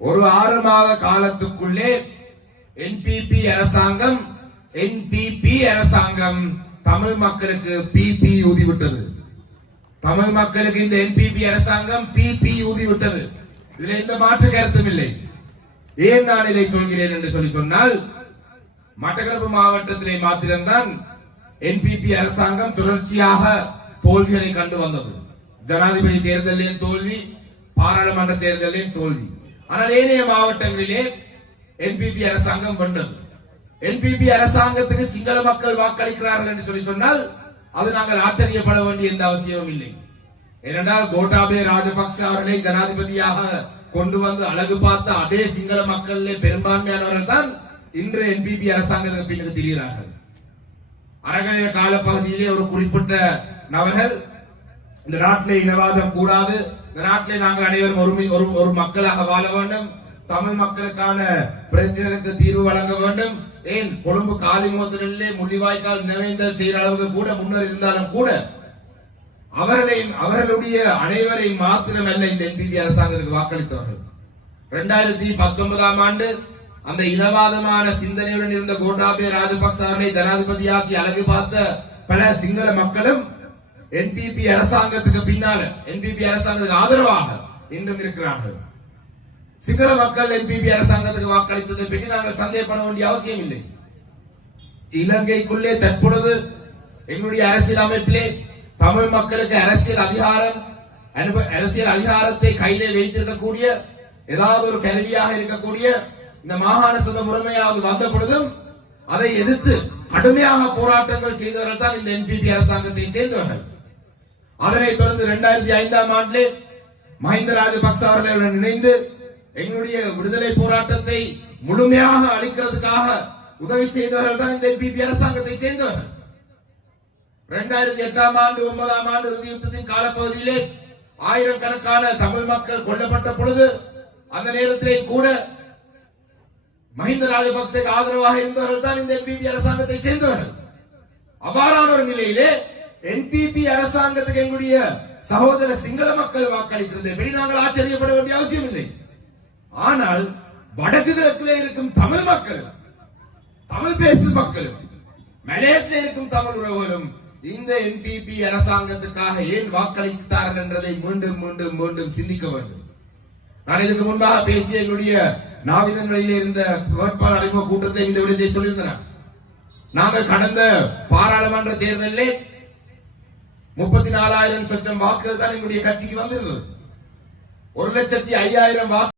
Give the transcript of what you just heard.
ஒரு 6 மாத காலத்துக்குள்ளே என்பிபி அரசாங்கம் தமிழ் மக்களுக்கு பிபி ஊதிவிட்டது. தமிழ் மக்களுக்கு இந்த என்பிபி அரசாங்கம் பிபி ஊதிவிட்டது. இதுல எந்த மாற்று கருத்தும் இல்லை. ஏன் நான் இதை சொல்கிறேன் என்று சொன்னால், மட்டக்களப்பு மாவட்டத்திலே மாத்திரம்தான் என்பிபி அரசாங்கம் தொடர்ச்சியாக தோல்விகளை கண்டு வந்தது. ஜனாதிபதி தேர்தலிலும் தோல்வி, பாராளுமன்ற தேர்தலிலும் தோல்வி. ஆனால் ஏனைய மாவட்டங்களிலே என்பிபி அரசாங்கம் வென்றது. என்பிபி அரசாங்கத்துக்கு சிங்கள மக்கள் வாக்களிக்கிறார்கள் என்று சொன்னால் அது நாங்கள் ஆச்சரியப்பட வேண்டிய எந்த அவசியமும் இல்லை. ஏனென்றால் கோட்டாபய ராஜபக்ச அவர்களை ஜனாதிபதியாக கொண்டு வந்து அழகு பார்த்த அதே சிங்கள மக்களிலே பெரும்பான்மையானவர்கள் தான் இன்று என்பிபி அரசாங்கத்துக்கு பின்னுக்கு திரிகிறார்கள். அரகணைய காலப்பகுதியிலே ஒரு குறிப்பிட்ட நபர்கள் இந்த நாட்டிலே இனவாதம் கூடாது, இந்த நாட்டிலே நாங்கள் அனைவரும் ஒரு மக்களாக வாழ வேண்டும், தமிழ் மக்களுக்கான பிரச்சனைகளுக்கு தீர்வு வழங்க வேண்டும். ஏன் கொழும்பு காலிமோத்தலிலே முள்ளிவாய்க்கால் நினைவேந்தல் செய்கிற அளவுக்கு கூட முன்னர் இருந்தாலும் கூட அவர்களுடைய அனைவரை மாத்திரமல்ல இந்த என்பிபி அரசாங்கத்துக்கு வாக்களித்தவர்கள். 2019ஆம் ஆண்டு அந்த இனவாதமான சிந்தனையுடன் இருந்த கோட்டாபய ராஜபக்ச அவர்களை ஜனாதிபதியாக்கி அழகு பார்த்த பல சிங்கள மக்களும் என்பிபி அரசாங்கத்துக்கு பின்னால என்பிபி அரசாங்கத்துக்கு ஆதரவாக இன்றும் இருக்கிறார்கள். சிங்கள மக்கள் என்பிபி அரசாங்கத்துக்கு வாக்களித்ததை பற்றி நாங்கள் சந்தேகப்பட வேண்டிய அவசியம் இல்லை. இலங்கைக்குள்ளே தற்பொழுது எங்களுடைய அரசியல் அமைப்பிலே தமிழ் மக்களுக்கு அரசியல் அதிகாரத்தை கையிலே வைத்திருக்கக்கூடிய ஏதாவது ஒரு கருவியாக இருக்கக்கூடிய இந்த மாகாண சபை முறைமையாவது வந்த பொழுதும் அதை எதிர்த்து கடுமையாக போராட்டங்கள் செய்தவர்கள் தான் இந்த என்பிபி அரசாங்கத்தை சேர்ந்தவர்கள். அதனைத் தொடர்ந்து 2005ஆம் ஆண்டிலே மஹிந்த ராஜபக்ச அவர்களுடன் இணைந்து எங்களுடைய விடுதலை போராட்டத்தை முழுமையாக அளிக்கிறதுக்காக உதவி செய்தவர்கள் தான் இந்த என்பிபி அரசாங்கத்தை சேர்ந்தவர்கள். 2008ஆம் ஆண்டு 9ஆம் ஆண்டு இறுதி யுத்தத்தின் காலப்பகுதியிலே ஆயிரக்கணக்கான தமிழ் மக்கள் கொல்லப்பட்ட பொழுது அந்த நேரத்திலே கூட மஹிந்த ராஜபக்சேக்கு ஆதரவாக இருந்தவர்கள் தான் இந்த என்பிபி அரசாங்கத்தை சேர்ந்தவர்கள். அவ்வாறான ஒரு நிலையிலே என்பிபி அரசாங்கத்துக்கு எங்களுடைய சகோதர சிங்கள மக்கள் வாக்களிக்கிறது நாங்கள் ஆச்சரியப்பட வேண்டிய அவசியம் இல்லை. ஆனால் வடக்கு கிழக்கிலே இருக்கும் தமிழ் மக்கள், தமிழ் பேசும் மக்கள், மலையத்தில் இருக்கும் தமிழ் உறவுகளும் இந்த என்பிபி அரசாங்கத்துக்காக ஏன் வாக்களித்தார்கள் என்றதை மீண்டும் மீண்டும் மீண்டும் சிந்திக்க வேண்டும். நான் இதுக்கு முன்பாக பேசிய எங்களுடைய நாவிதங்களில் இருந்த வேட்பாளர் அறிமுக கூட்டத்தை இந்த விடுதலை சொல்லியிருந்தேன். நாங்கள் கடந்த பாராளுமன்ற தேர்தலில் 34,000 சொச்சம் வாக்குகள் தான் எங்களுடைய கட்சிக்கு வந்திருந்தது. 1,05,000 வாக்கு